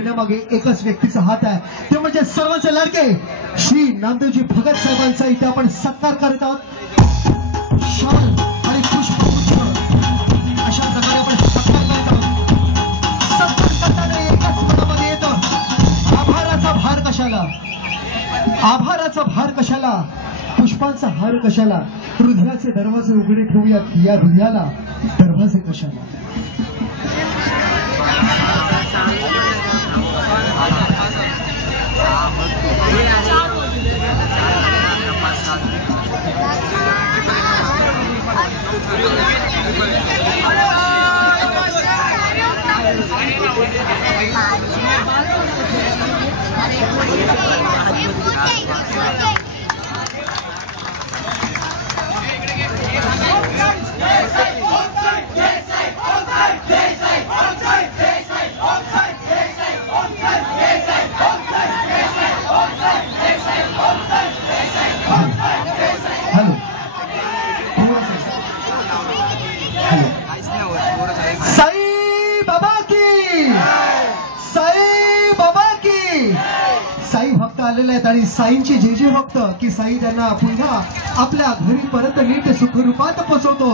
घेण्यामागे एकच व्यक्तीचा हात आहे, ते म्हणजे सर्वांचे लाडके श्री नामदेवजी भगत साहेबांचा इथे आपण सत्कार करत आहोत। शाल आणि पुष्पगुच्छ अशा प्रकारे आपण सत्कार करत आहोत। सत्कार करताना एकच मनामध्ये येतं, आभाराचा भार कशाला, आभाराचा भार कशाला, पुष्पांचा हार कशाला, हृदयाचे दरवाजे उघडे ठेवूयात या हृदयाला दरवाजे कशाला। साई बाबा की साई भक्त आलेले आहेत आणि साईंचे जे जे भक्त की साई त्यांना पुन्हा आपल्या घरी परत नीट सुखरूपात पोहोचवतो।